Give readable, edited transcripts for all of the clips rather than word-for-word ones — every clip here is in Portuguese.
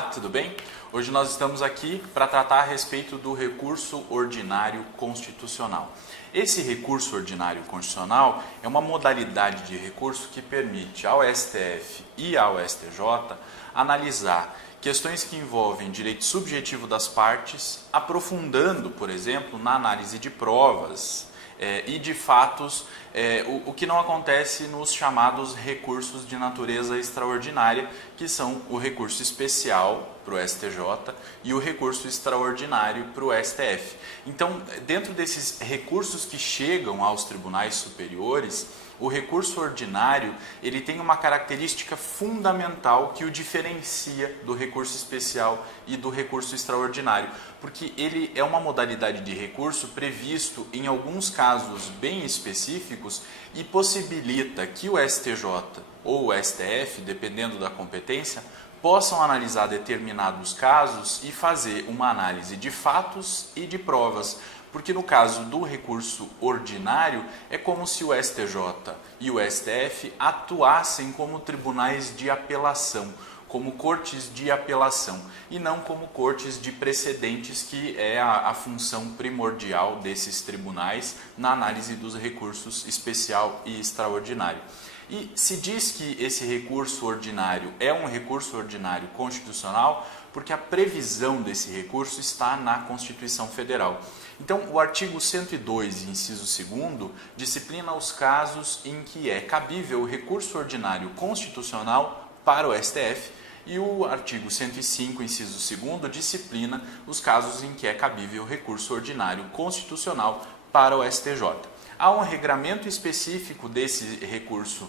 Olá, tudo bem? Hoje nós estamos aqui para tratar a respeito do recurso ordinário constitucional. Esse recurso ordinário constitucional é uma modalidade de recurso que permite ao STF e ao STJ analisar questões que envolvem direito subjetivo das partes, aprofundando, por exemplo, na análise de provas e de fatos, o que não acontece nos chamados recursos de natureza extraordinária, que são o recurso especial para o STJ e o recurso extraordinário para o STF. Então, dentro desses recursos que chegam aos tribunais superiores, o recurso ordinário ele tem uma característica fundamental que o diferencia do recurso especial e do recurso extraordinário, porque ele é uma modalidade de recurso previsto em alguns casos bem específicos e possibilita que o STJ ou o STF, dependendo da competência, possam analisar determinados casos e fazer uma análise de fatos e de provas. Porque no caso do recurso ordinário, é como se o STJ e o STF atuassem como tribunais de apelação, como cortes de apelação, e não como cortes de precedentes, que é a função primordial desses tribunais na análise dos recursos especial e extraordinário. E se diz que esse recurso ordinário é um recurso ordinário constitucional porque a previsão desse recurso está na Constituição Federal. Então, o artigo 102, inciso 2º, disciplina os casos em que é cabível o recurso ordinário constitucional para o STF, e o artigo 105, inciso 2º, disciplina os casos em que é cabível o recurso ordinário constitucional para o STJ. Há um regramento específico desse recurso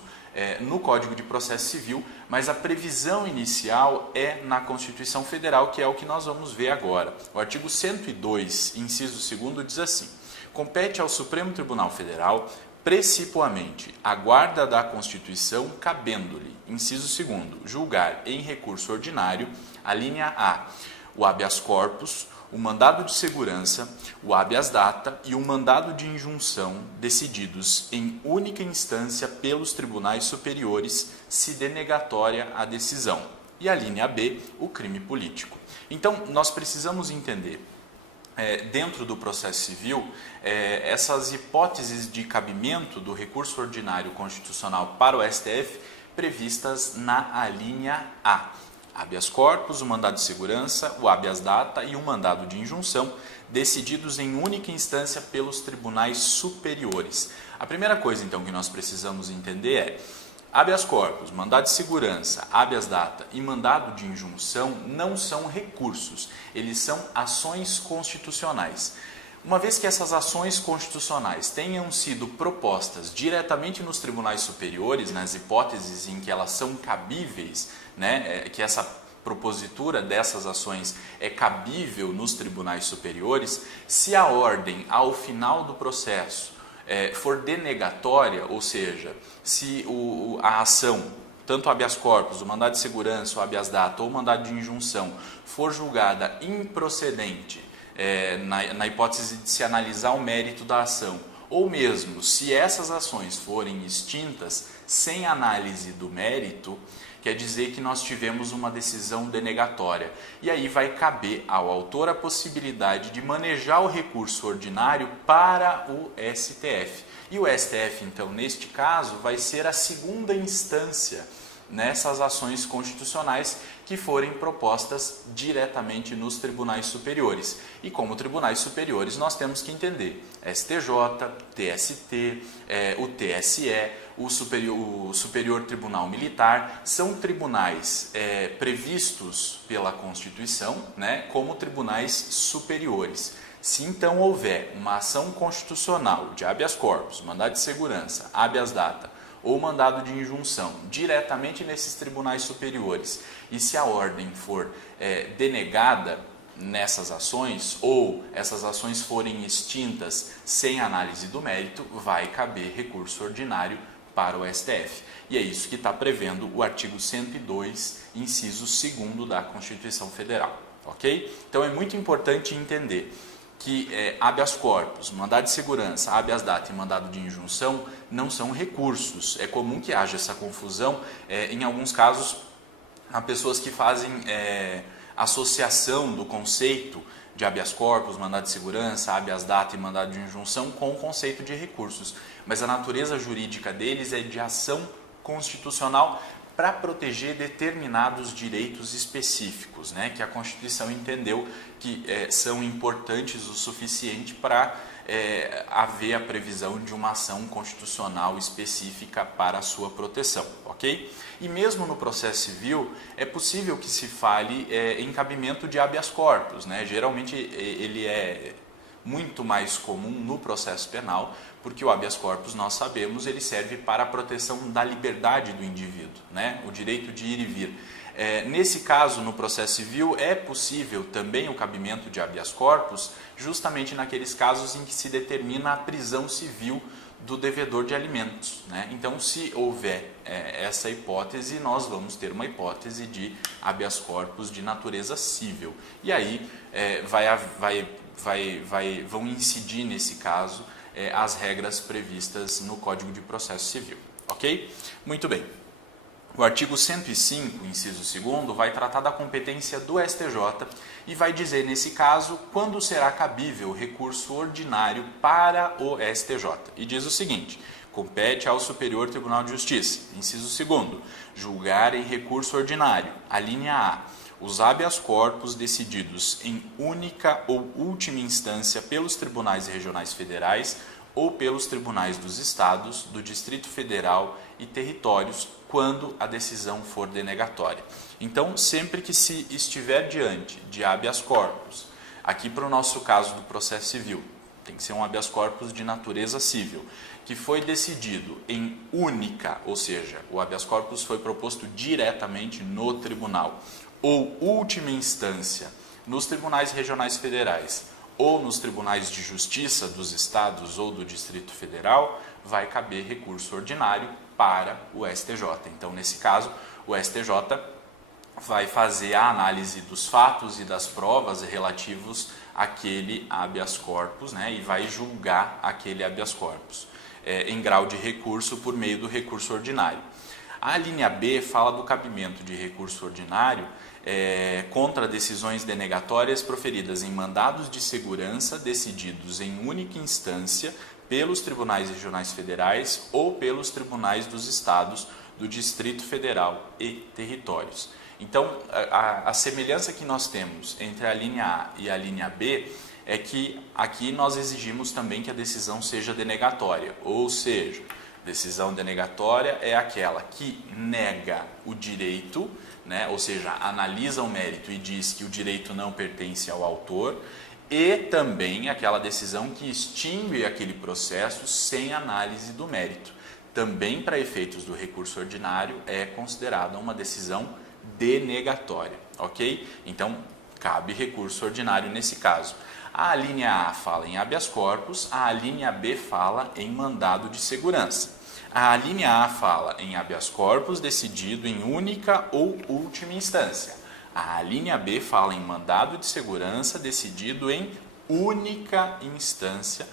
no Código de Processo Civil, mas a previsão inicial é na Constituição Federal, que é o que nós vamos ver agora. O artigo 102, inciso 2º, diz assim: compete ao Supremo Tribunal Federal, precipuamente, a guarda da Constituição, cabendo-lhe, inciso 2º, julgar em recurso ordinário, a linha A, o habeas corpus, o mandado de segurança, o habeas data e o mandado de injunção decididos em única instância pelos tribunais superiores, se denegatória a decisão. E a linha B, o crime político. Então, nós precisamos entender, dentro do processo civil, essas hipóteses de cabimento do recurso ordinário constitucional para o STF previstas na alínea A. Habeas corpus, o mandado de segurança, o habeas data e o mandado de injunção, decididos em única instância pelos tribunais superiores. A primeira coisa, então, que nós precisamos entender é: habeas corpus, mandado de segurança, habeas data e mandado de injunção não são recursos, eles são ações constitucionais. Uma vez que essas ações constitucionais tenham sido propostas diretamente nos tribunais superiores, nas hipóteses em que elas são cabíveis, que essa propositura dessas ações é cabível nos tribunais superiores, se a ordem ao final do processo for denegatória, ou seja, se a ação, tanto o habeas corpus, o mandado de segurança, o habeas data ou o mandado de injunção, for julgada improcedente, na hipótese de se analisar o mérito da ação, ou mesmo se essas ações forem extintas sem análise do mérito, quer dizer que nós tivemos uma decisão denegatória. E aí vai caber ao autor a possibilidade de manejar o recurso ordinário para o STF. E o STF, então, neste caso, vai ser a segunda instância nessas ações constitucionais que forem propostas diretamente nos tribunais superiores. E como tribunais superiores nós temos que entender STJ, TST, o TSE, o Superior Tribunal Militar, são tribunais previstos pela Constituição, como tribunais superiores. Se então houver uma ação constitucional de habeas corpus, mandado de segurança, habeas data ou mandado de injunção diretamente nesses tribunais superiores, e se a ordem for denegada nessas ações, ou essas ações forem extintas sem análise do mérito, vai caber recurso ordinário para o STF. E é isso que está prevendo o artigo 102, inciso 2º da Constituição Federal. Ok? Então é muito importante entender que habeas corpus, mandado de segurança, habeas data e mandado de injunção não são recursos. É comum que haja essa confusão. Em alguns casos, há pessoas que fazem associação do conceito de habeas corpus, mandado de segurança, habeas data e mandado de injunção com o conceito de recursos. Mas a natureza jurídica deles é de ação constitucional para proteger determinados direitos específicos, né, que a Constituição entendeu que são importantes o suficiente para haver a previsão de uma ação constitucional específica para a sua proteção, ok? E mesmo no processo civil é possível que se fale em cabimento de habeas corpus, né? Geralmente ele é muito mais comum no processo penal, porque o habeas corpus, nós sabemos, ele serve para a proteção da liberdade do indivíduo, né? O direito de ir e vir. Nesse caso, no processo civil, é possível também o cabimento de habeas corpus, justamente naqueles casos em que se determina a prisão civil do devedor de alimentos, né? Então, se houver essa hipótese, nós vamos ter uma hipótese de habeas corpus de natureza civil. E aí vão incidir nesse caso as regras previstas no Código de Processo Civil, ok? Muito bem. O artigo 105, inciso 2º, vai tratar da competência do STJ e vai dizer, nesse caso, quando será cabível recurso ordinário para o STJ. E diz o seguinte: compete ao Superior Tribunal de Justiça, inciso 2º, julgar em recurso ordinário, a linha A, os habeas corpus decididos em única ou última instância pelos tribunais regionais federais ou pelos tribunais dos estados, do Distrito Federal e territórios, quando a decisão for denegatória. Então, sempre que se estiver diante de habeas corpus, aqui para o nosso caso do processo civil, tem que ser um habeas corpus de natureza civil, que foi decidido em única, ou seja, o habeas corpus foi proposto diretamente no tribunal, ou última instância, nos tribunais regionais federais, ou nos tribunais de justiça dos estados ou do Distrito Federal, vai caber recurso ordinário para o STJ. Então, nesse caso, o STJ vai fazer a análise dos fatos e das provas relativos àquele habeas corpus, né, e vai julgar aquele habeas corpus em grau de recurso por meio do recurso ordinário. A linha B fala do cabimento de recurso ordinário contra decisões denegatórias proferidas em mandados de segurança decididos em única instância pelos tribunais regionais federais ou pelos tribunais dos estados, do Distrito Federal e territórios. Então, a semelhança que nós temos entre a linha A e a linha B é que aqui nós exigimos também que a decisão seja denegatória, ou seja, decisão denegatória é aquela que nega o direito, né? Ou seja, analisa o mérito e diz que o direito não pertence ao autor, e também aquela decisão que extingue aquele processo sem análise do mérito. Também, para efeitos do recurso ordinário, é considerada uma decisão denegatória, ok? Então, cabe recurso ordinário nesse caso. A linha A fala em habeas corpus, a linha B fala em mandado de segurança. A linha A fala em habeas corpus decidido em única ou última instância. A linha B fala em mandado de segurança decidido em única instância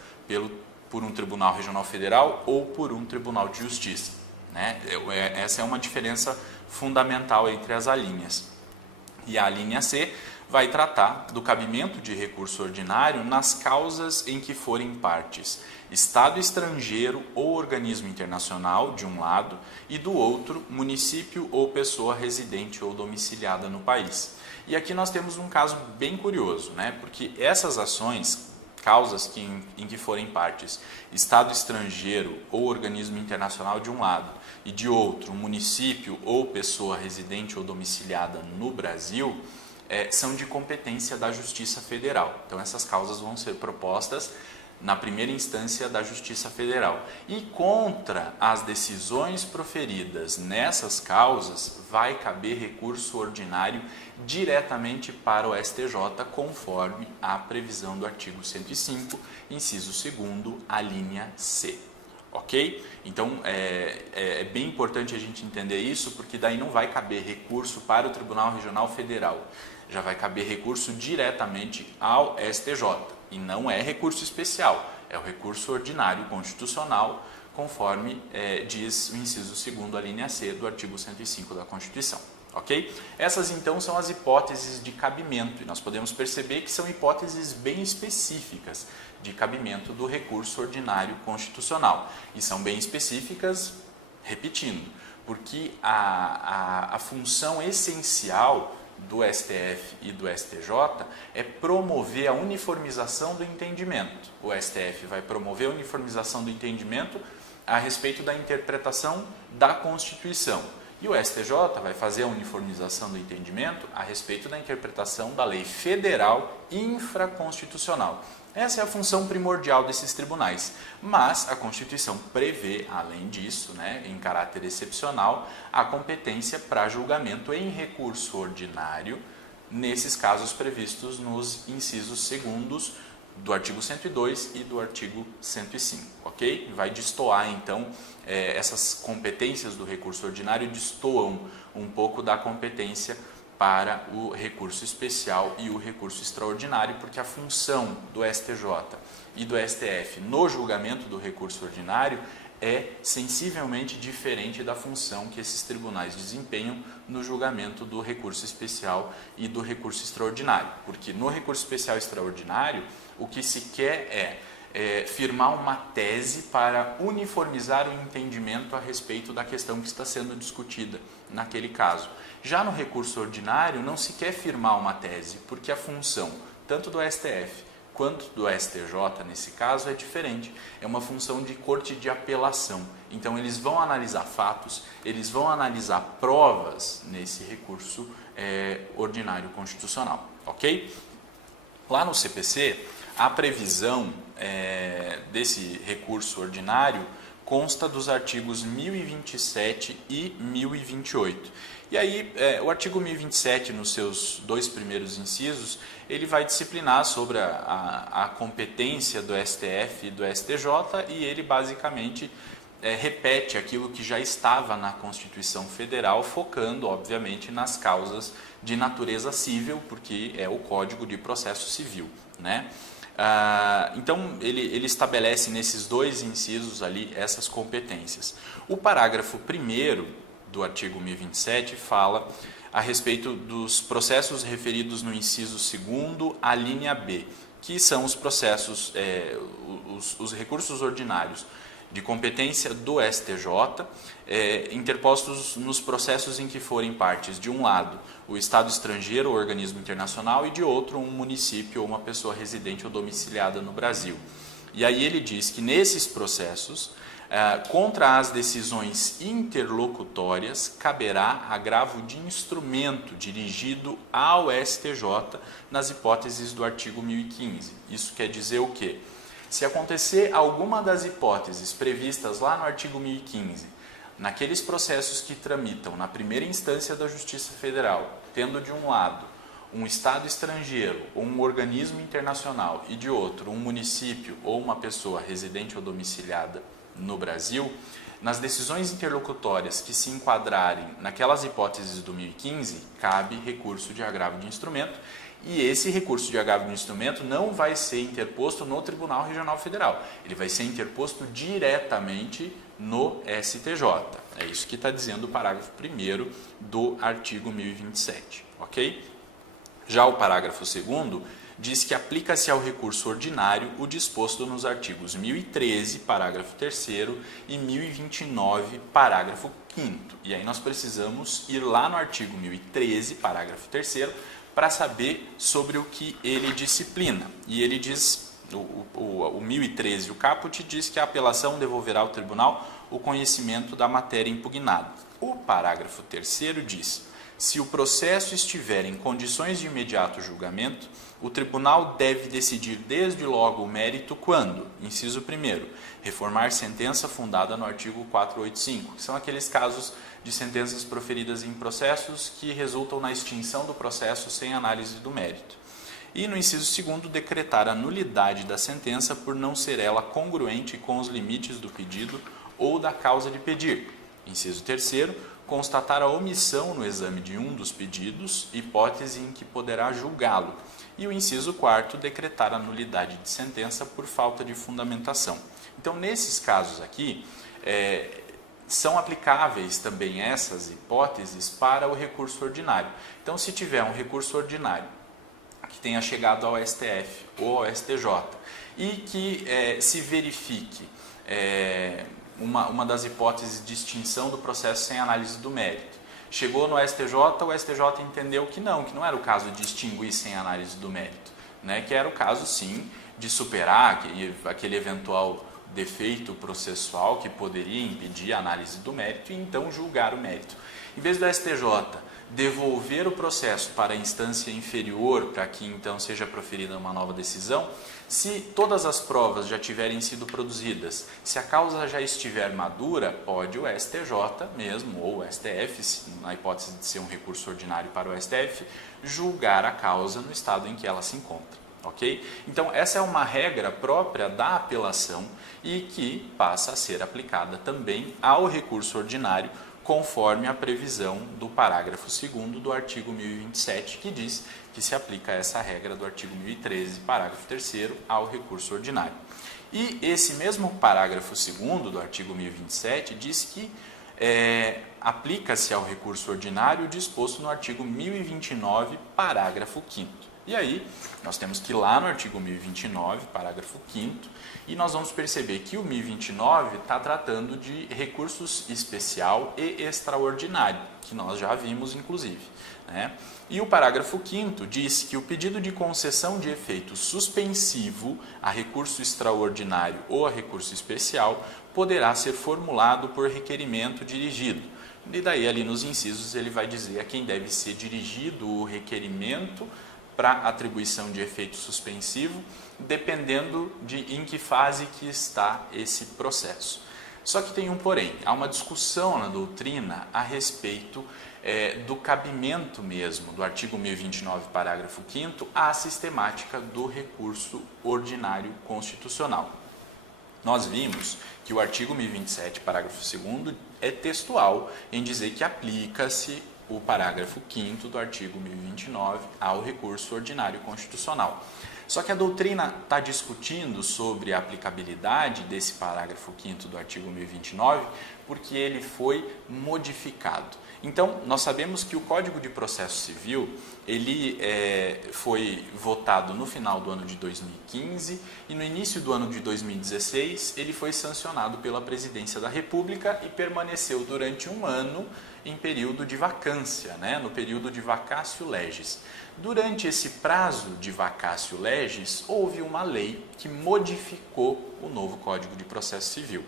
por um tribunal regional federal ou por um tribunal de justiça, né? Essa é uma diferença fundamental entre as alíneas. E a linha C vai tratar do cabimento de recurso ordinário nas causas em que forem partes Estado estrangeiro ou organismo internacional, de um lado, e do outro, município ou pessoa residente ou domiciliada no país. E aqui nós temos um caso bem curioso, né? Porque essas ações, causas em que forem partes Estado estrangeiro ou organismo internacional de um lado, e de outro, município ou pessoa residente ou domiciliada no Brasil, são de competência da Justiça Federal. Então, essas causas vão ser propostas na primeira instância da Justiça Federal. E contra as decisões proferidas nessas causas, vai caber recurso ordinário diretamente para o STJ, conforme a previsão do artigo 105, inciso 2º, a linha C. Ok? Então, é bem importante a gente entender isso, porque daí não vai caber recurso para o Tribunal Regional Federal. Já vai caber recurso diretamente ao STJ. E não é recurso especial, é o recurso ordinário constitucional, conforme diz o inciso 2º, a linha C do artigo 105 da Constituição. ok? Essas então são as hipóteses de cabimento, e nós podemos perceber que são hipóteses bem específicas de cabimento do recurso ordinário constitucional, e são bem específicas, repetindo, porque a função essencial do STF e do STJ é promover a uniformização do entendimento. O STF vai promover a uniformização do entendimento a respeito da interpretação da Constituição. E o STJ vai fazer a uniformização do entendimento a respeito da interpretação da lei federal infraconstitucional. Essa é a função primordial desses tribunais, mas a Constituição prevê, além disso, em caráter excepcional, a competência para julgamento em recurso ordinário, nesses casos previstos nos incisos segundos do artigo 102 e do artigo 105, ok? Vai destoar, então, essas competências do recurso ordinário destoam um pouco da competência para o recurso especial e o recurso extraordinário, porque a função do STJ e do STF no julgamento do recurso ordinário é sensivelmente diferente da função que esses tribunais desempenham no julgamento do recurso especial e do recurso extraordinário. Porque no recurso especial e extraordinário, o que se quer é firmar uma tese para uniformizar o entendimento a respeito da questão que está sendo discutida naquele caso. Já no recurso ordinário, não se quer firmar uma tese, porque a função tanto do STF quanto do STJ, nesse caso, é diferente. É uma função de corte de apelação. Então, eles vão analisar fatos, eles vão analisar provas nesse recurso ordinário constitucional, ok? Lá no CPC, a previsão desse recurso ordinário consta dos artigos 1027 e 1028. E aí, o artigo 1027, nos seus dois primeiros incisos, ele vai disciplinar sobre a competência do STF e do STJ, e ele basicamente repete aquilo que já estava na Constituição Federal, focando, obviamente, nas causas de natureza civil, porque é o Código de Processo Civil, então, ele estabelece nesses dois incisos ali essas competências. O parágrafo 1º do artigo 1027 fala a respeito dos processos referidos no inciso 2º, a linha B, que são os processos, os recursos ordinários de competência do STJ, interpostos nos processos em que forem partes, de um lado, o Estado estrangeiro ou organismo internacional, e de outro, um município ou uma pessoa residente ou domiciliada no Brasil. E aí ele diz que nesses processos, contra as decisões interlocutórias, caberá agravo de instrumento dirigido ao STJ nas hipóteses do artigo 1015. Isso quer dizer o quê? Se acontecer alguma das hipóteses previstas lá no artigo 1015, naqueles processos que tramitam na primeira instância da Justiça Federal, tendo de um lado um Estado estrangeiro ou um organismo internacional e de outro um município ou uma pessoa residente ou domiciliada no Brasil, nas decisões interlocutórias que se enquadrarem naquelas hipóteses do 1015, cabe recurso de agravo de instrumento, e esse recurso de agravo de instrumento não vai ser interposto no Tribunal Regional Federal, ele vai ser interposto diretamente no STJ. É isso que está dizendo o parágrafo 1º do artigo 1027, ok? Já o parágrafo 2º diz que aplica-se ao recurso ordinário o disposto nos artigos 1013, parágrafo 3º, e 1029, parágrafo 5º. E aí nós precisamos ir lá no artigo 1013, parágrafo 3º, para saber sobre o que ele disciplina. E ele diz, o 1013, o caput, diz que a apelação devolverá ao tribunal o conhecimento da matéria impugnada. O parágrafo 3º diz: se o processo estiver em condições de imediato julgamento, o tribunal deve decidir desde logo o mérito quando, inciso 1º, reformar sentença fundada no artigo 485, que são aqueles casos de sentenças proferidas em processos que resultam na extinção do processo sem análise do mérito. E no inciso 2º, decretar a nulidade da sentença por não ser ela congruente com os limites do pedido ou da causa de pedir. Inciso 3º, constatar a omissão no exame de um dos pedidos, hipótese em que poderá julgá-lo. E o inciso 4º, decretar a nulidade de sentença por falta de fundamentação. Então, nesses casos aqui, são aplicáveis também essas hipóteses para o recurso ordinário. Então, se tiver um recurso ordinário que tenha chegado ao STF ou ao STJ e que se verifique uma das hipóteses de extinção do processo sem análise do mérito, chegou no STJ, o STJ entendeu que não era o caso de extinguir sem análise do mérito, né? Que era o caso, sim, de superar aquele eventual defeito processual que poderia impedir a análise do mérito e então julgar o mérito. Em vez do STJ devolver o processo para a instância inferior para que então seja proferida uma nova decisão, se todas as provas já tiverem sido produzidas, se a causa já estiver madura, pode o STJ mesmo, ou o STF, na hipótese de ser um recurso ordinário para o STF, julgar a causa no estado em que ela se encontra. Ok? Então, essa é uma regra própria da apelação e que passa a ser aplicada também ao recurso ordinário, conforme a previsão do parágrafo 2º do artigo 1027, que diz que se aplica essa regra do artigo 1013, parágrafo 3º, ao recurso ordinário. E esse mesmo parágrafo 2º do artigo 1027 diz que aplica-se ao recurso ordinário disposto no artigo 1029, parágrafo 5º. E aí, nós temos que ir lá no artigo 1029, parágrafo 5º, e nós vamos perceber que o 1029 está tratando de recursos especial e extraordinário, que nós já vimos, inclusive, né? E o parágrafo 5º diz que o pedido de concessão de efeito suspensivo a recurso extraordinário ou a recurso especial poderá ser formulado por requerimento dirigido. E daí, ali nos incisos, ele vai dizer a quem deve ser dirigido o requerimento para atribuição de efeito suspensivo, dependendo de em que fase que está esse processo. Só que tem um porém, há uma discussão na doutrina a respeito do cabimento mesmo do artigo 1029, parágrafo 5º, à sistemática do recurso ordinário constitucional. Nós vimos que o artigo 1027, parágrafo 2º, é textual em dizer que aplica-se o parágrafo 5º do artigo 1029 ao recurso ordinário constitucional. Só que a doutrina está discutindo sobre a aplicabilidade desse parágrafo 5º do artigo 1029 porque ele foi modificado. Então, nós sabemos que o Código de Processo Civil ele foi votado no final do ano de 2015 e no início do ano de 2016 ele foi sancionado pela Presidência da República e permaneceu durante um ano em período de vacância, né? No período de vacatio legis. Durante esse prazo de vacatio legis, houve uma lei que modificou o novo Código de Processo Civil.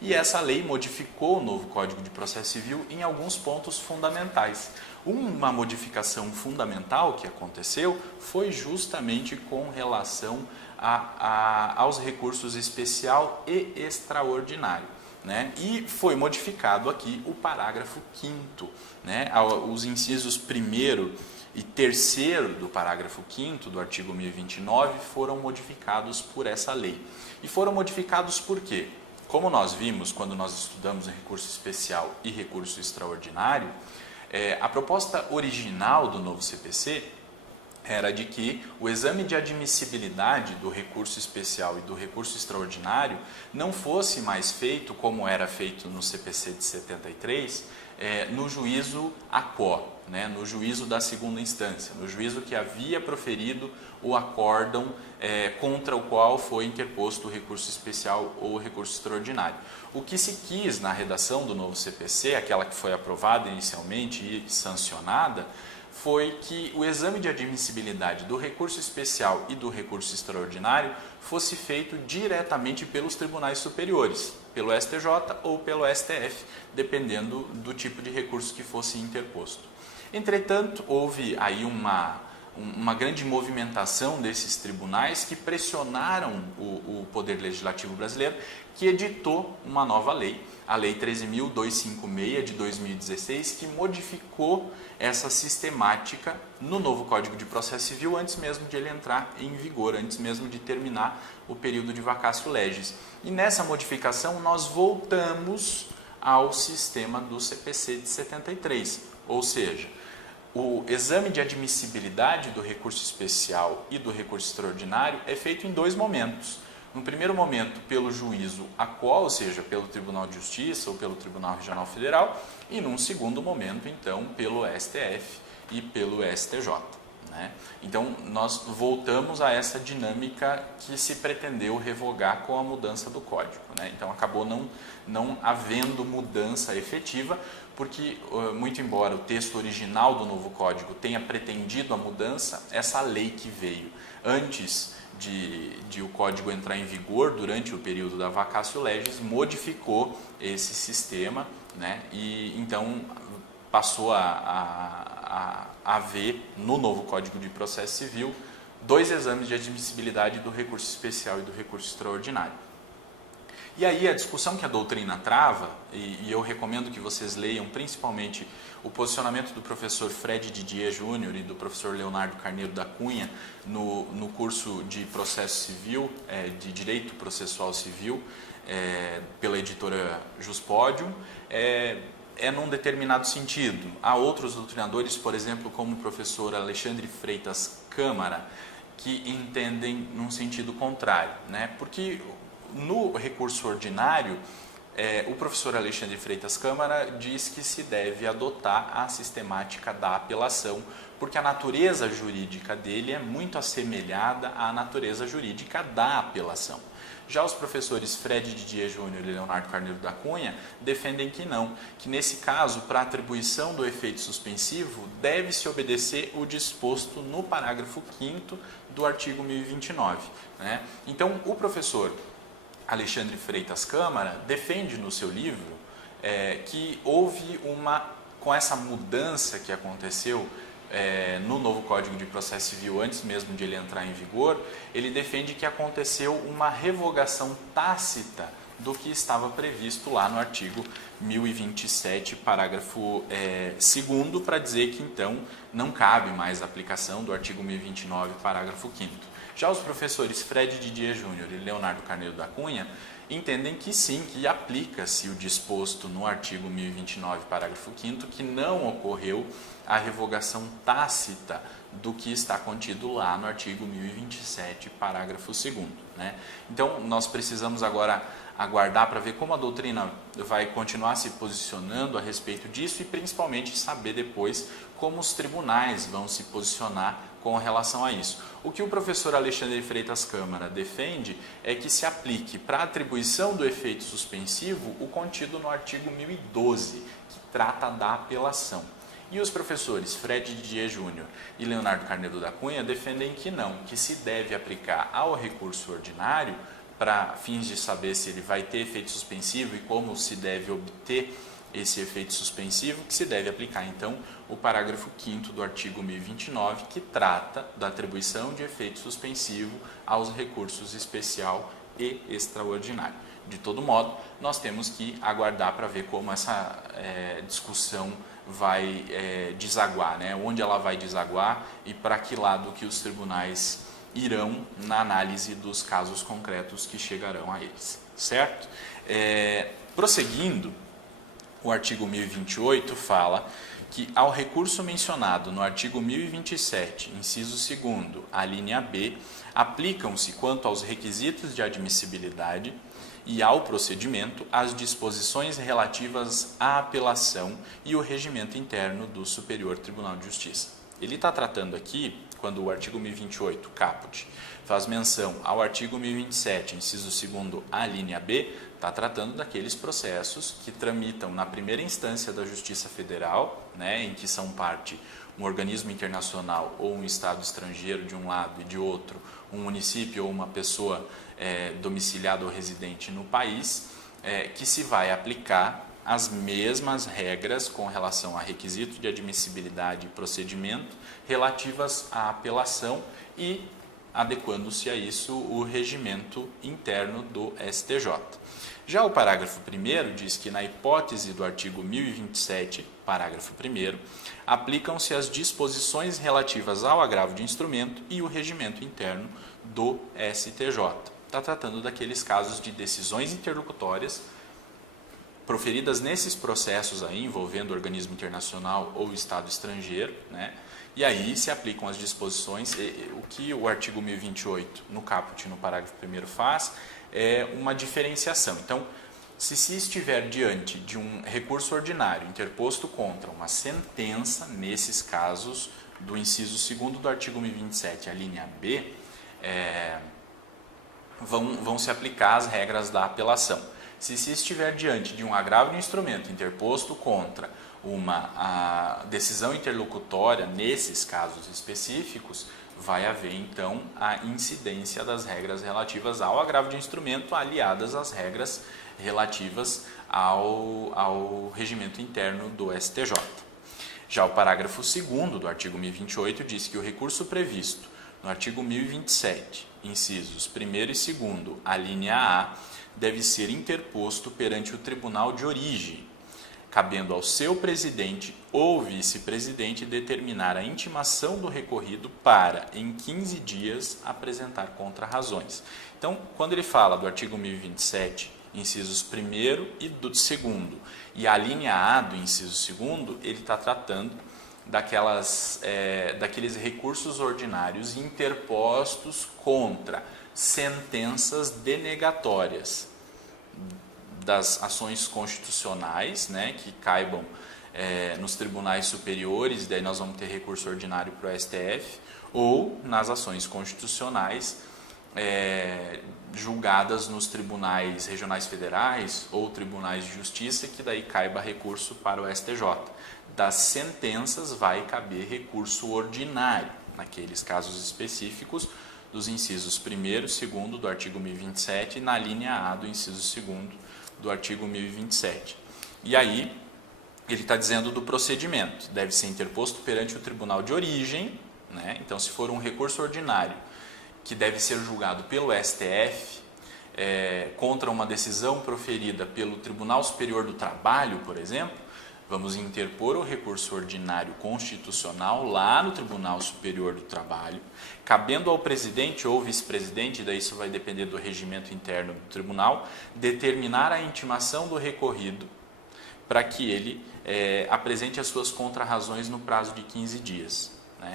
E essa lei modificou o novo Código de Processo Civil em alguns pontos fundamentais. Uma modificação fundamental que aconteceu foi justamente com relação aos recursos especial e extraordinário, né? E foi modificado aqui o parágrafo 5º, né? Os incisos 1º e 3º do parágrafo 5º do artigo 1029 foram modificados por essa lei. E foram modificados por quê? Como nós vimos quando nós estudamos recurso especial e recurso extraordinário, a proposta original do novo CPC era de que o exame de admissibilidade do recurso especial e do recurso extraordinário não fosse mais feito, como era feito no CPC de 73, no juízo aquó, né, no juízo da segunda instância, no juízo que havia proferido o acórdão contra o qual foi interposto o recurso especial ou o recurso extraordinário. O que se quis na redação do novo CPC, aquela que foi aprovada inicialmente e sancionada, foi que o exame de admissibilidade do recurso especial e do recurso extraordinário fosse feito diretamente pelos tribunais superiores, pelo STJ ou pelo STF, dependendo do tipo de recurso que fosse interposto. Entretanto, houve aí uma grande movimentação desses tribunais que pressionaram o Poder Legislativo brasileiro, que editou uma nova lei, a Lei 13.256 de 2016, que modificou essa sistemática no novo Código de Processo Civil antes mesmo de ele entrar em vigor, antes mesmo de terminar o período de vacatio legis. E nessa modificação nós voltamos ao sistema do CPC de 73, ou seja, o exame de admissibilidade do recurso especial e do recurso extraordinário é feito em dois momentos. no primeiro momento pelo juízo ACOL, ou seja, pelo Tribunal de Justiça ou pelo Tribunal Regional Federal, e num segundo momento, então, pelo STF e pelo STJ. Né? Então, nós voltamos a essa dinâmica que se pretendeu revogar com a mudança do Código. Né? Então, acabou não havendo mudança efetiva, porque, muito embora o texto original do novo Código tenha pretendido a mudança, essa lei que veio antes de o Código entrar em vigor, durante o período da vacatio legis, modificou esse sistema, né? E então passou a haver, no novo Código de Processo Civil, 2 exames de admissibilidade do recurso especial e do recurso extraordinário. E aí a discussão que a doutrina trava, e eu recomendo que vocês leiam principalmente o posicionamento do professor Fred Didier Júnior e do professor Leonardo Carneiro da Cunha no curso de processo civil, de direito processual civil, pela editora Juspodium, num determinado sentido. Há outros doutrinadores, por exemplo, como o professor Alexandre Freitas Câmara, que entendem num sentido contrário, né? Porque no recurso ordinário, o professor Alexandre Freitas Câmara diz que se deve adotar a sistemática da apelação, porque a natureza jurídica dele é muito assemelhada à natureza jurídica da apelação. Já os professores Fred Didier Júnior e Leonardo Carneiro da Cunha defendem que não, que nesse caso, para atribuição do efeito suspensivo, deve-se obedecer o disposto no parágrafo 5º do artigo 1029. Né? Então, o professor Alexandre Freitas Câmara defende no seu livro que houve com essa mudança que aconteceu no novo Código de Processo Civil, antes mesmo de ele entrar em vigor, ele defende que aconteceu uma revogação tácita do que estava previsto lá no artigo 1027, parágrafo 2º, para dizer que então não cabe mais a aplicação do artigo 1029, parágrafo 5º. Já os professores Fred Didier Júnior e Leonardo Carneiro da Cunha entendem que sim, que aplica-se o disposto no artigo 1029, parágrafo 5º, que não ocorreu a revogação tácita do que está contido lá no artigo 1027, parágrafo 2º. Né? Então, nós precisamos agora aguardar para ver como a doutrina vai continuar se posicionando a respeito disso e principalmente saber depois como os tribunais vão se posicionar com relação a isso. O que o professor Alexandre Freitas Câmara defende é que se aplique para a atribuição do efeito suspensivo o contido no artigo 1012, que trata da apelação. E os professores Fred Didier Júnior e Leonardo Carneiro da Cunha defendem que não, que se deve aplicar ao recurso ordinário para fins de saber se ele vai ter efeito suspensivo e como se deve obter esse efeito suspensivo, que se deve aplicar então o parágrafo 5º do artigo 1029, que trata da atribuição de efeito suspensivo aos recursos especial e extraordinário. De todo modo, nós temos que aguardar para ver como essa discussão vai desaguar, né? Onde ela vai desaguar e para que lado que os tribunais irão na análise dos casos concretos que chegarão a eles, certo? Prosseguindo, o artigo 1028 fala que ao recurso mencionado no artigo 1027, inciso 2º, a linha B, aplicam-se quanto aos requisitos de admissibilidade e ao procedimento as disposições relativas à apelação e o regimento interno do Superior Tribunal de Justiça. Ele está tratando aqui, quando o artigo 1028, caput, faz menção ao artigo 1027, inciso 2º, a linha B, está tratando daqueles processos que tramitam na primeira instância da Justiça Federal, né, em que são parte um organismo internacional ou um Estado estrangeiro de um lado e de outro, um município ou uma pessoa domiciliada ou residente no país, que se vai aplicar as mesmas regras com relação a requisito de admissibilidade e procedimento relativas à apelação e adequando-se a isso o regimento interno do STJ. Já o parágrafo 1º diz que na hipótese do artigo 1027, parágrafo 1º, aplicam-se as disposições relativas ao agravo de instrumento e o regimento interno do STJ. Está tratando daqueles casos de decisões interlocutórias proferidas nesses processos aí, envolvendo organismo internacional ou Estado estrangeiro, né? E aí se aplicam as disposições, o que o artigo 1028 no caput, no parágrafo 1º faz, é uma diferenciação. Então, se estiver diante de um recurso ordinário interposto contra uma sentença, nesses casos do inciso 2º do artigo 1027, a linha B, vão se aplicar as regras da apelação. Se estiver diante de um agravo de instrumento interposto contra uma decisão interlocutória, nesses casos específicos, vai haver então a incidência das regras relativas ao agravo de instrumento, aliadas às regras relativas ao regimento interno do STJ. Já o parágrafo 2º do artigo 1028 diz que o recurso previsto no artigo 1027, incisos 1º e 2º, a linha A, deve ser interposto perante o tribunal de origem, cabendo ao seu presidente ou vice-presidente determinar a intimação do recorrido para, em 15 dias, apresentar contrarrazões. Então, quando ele fala do artigo 1027, incisos 1º e 2º, e a linha A do inciso 2º, ele está tratando daqueles recursos ordinários interpostos contra sentenças denegatórias das ações constitucionais, né, que caibam nos tribunais superiores, daí nós vamos ter recurso ordinário para o STF, ou nas ações constitucionais julgadas nos tribunais regionais federais ou tribunais de justiça, que daí caiba recurso para o STJ. Das sentenças vai caber recurso ordinário, naqueles casos específicos dos incisos 1º e 2º do artigo 1027 e na linha A do inciso 2º do artigo 1027. E aí, ele está dizendo do procedimento, deve ser interposto perante o tribunal de origem, né? Então, se for um recurso ordinário que deve ser julgado pelo STF, contra uma decisão proferida pelo Tribunal Superior do Trabalho, por exemplo, vamos interpor o recurso ordinário constitucional lá no Tribunal Superior do Trabalho, cabendo ao presidente ou vice-presidente, daí isso vai depender do regimento interno do tribunal, determinar a intimação do recorrido para que ele apresente as suas contrarrazões no prazo de 15 dias.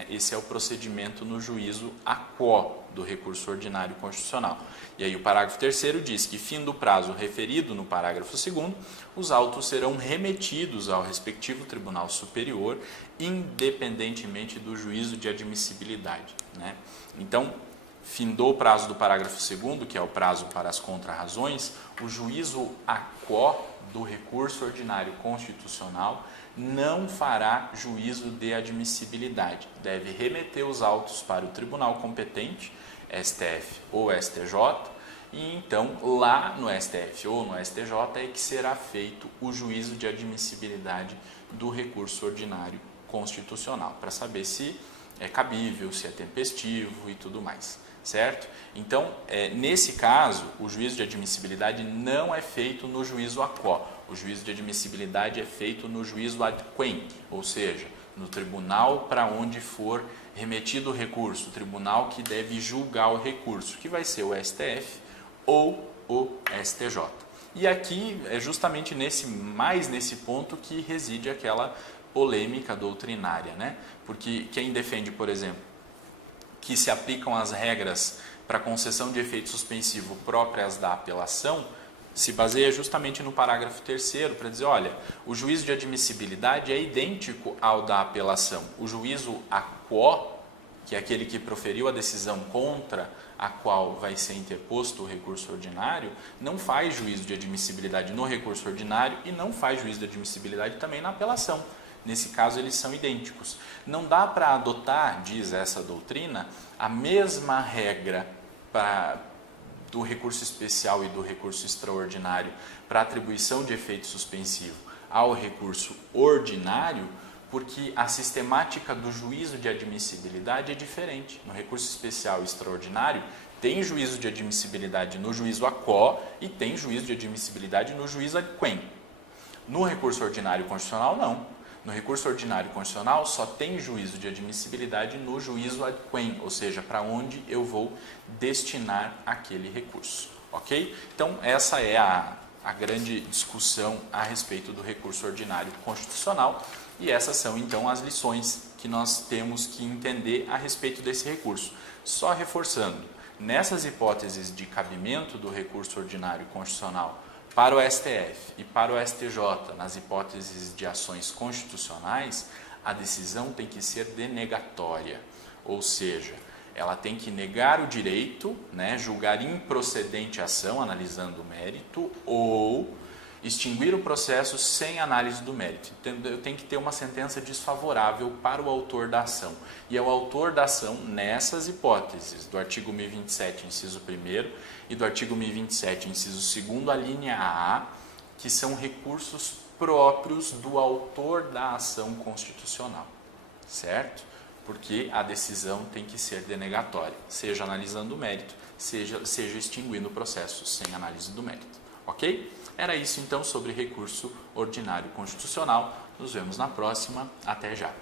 Esse é o procedimento no juízo a quo do recurso ordinário constitucional. E aí o parágrafo 3º diz que, fim do prazo referido no parágrafo 2º, os autos serão remetidos ao respectivo Tribunal Superior, independentemente do juízo de admissibilidade. Então, findou o prazo do parágrafo 2º, que é o prazo para as contrarrazões, o juízo a quo do recurso ordinário constitucional não fará juízo de admissibilidade. Deve remeter os autos para o tribunal competente, STF ou STJ, e então lá no STF ou no STJ é que será feito o juízo de admissibilidade do recurso ordinário constitucional, para saber se é cabível, se é tempestivo e tudo mais, certo? Então, nesse caso, o juízo de admissibilidade não é feito no juízo a quo. O juízo de admissibilidade é feito no juízo ad quem, ou seja, no tribunal para onde for remetido o recurso, o tribunal que deve julgar o recurso, que vai ser o STF ou o STJ. E aqui é justamente mais nesse ponto que reside aquela polêmica doutrinária, né? Porque quem defende, por exemplo, que se aplicam as regras para concessão de efeito suspensivo próprias da apelação, se baseia justamente no parágrafo 3º para dizer, olha, o juízo de admissibilidade é idêntico ao da apelação. O juízo a quo, que é aquele que proferiu a decisão contra a qual vai ser interposto o recurso ordinário, não faz juízo de admissibilidade no recurso ordinário e não faz juízo de admissibilidade também na apelação. Nesse caso, eles são idênticos. Não dá para adotar, diz essa doutrina, a mesma regra do recurso especial e do recurso extraordinário para atribuição de efeito suspensivo ao recurso ordinário, porque a sistemática do juízo de admissibilidade é diferente. No recurso especial e extraordinário, tem juízo de admissibilidade no juízo a quo e tem juízo de admissibilidade no juízo ad quem. No recurso ordinário constitucional, não. No recurso ordinário constitucional, só tem juízo de admissibilidade no juízo ad quem, ou seja, para onde eu vou destinar aquele recurso. Ok? Então, essa é a a grande discussão a respeito do recurso ordinário constitucional. E essas são então as lições que nós temos que entender a respeito desse recurso. Só reforçando, nessas hipóteses de cabimento do recurso ordinário constitucional para o STF e para o STJ, nas hipóteses de ações constitucionais, a decisão tem que ser denegatória, ou seja, ela tem que negar o direito, julgar improcedente a ação, analisando o mérito, ou extinguir o processo sem análise do mérito. Então, tem que ter uma sentença desfavorável para o autor da ação. E é o autor da ação nessas hipóteses, do artigo 1027, inciso 1º, e do artigo 1027, inciso 2º, a linha A, que são recursos próprios do autor da ação constitucional, certo? Porque a decisão tem que ser denegatória, seja analisando o mérito, seja extinguindo o processo sem análise do mérito. Ok? Era isso então sobre recurso ordinário constitucional. Nos vemos na próxima. Até já.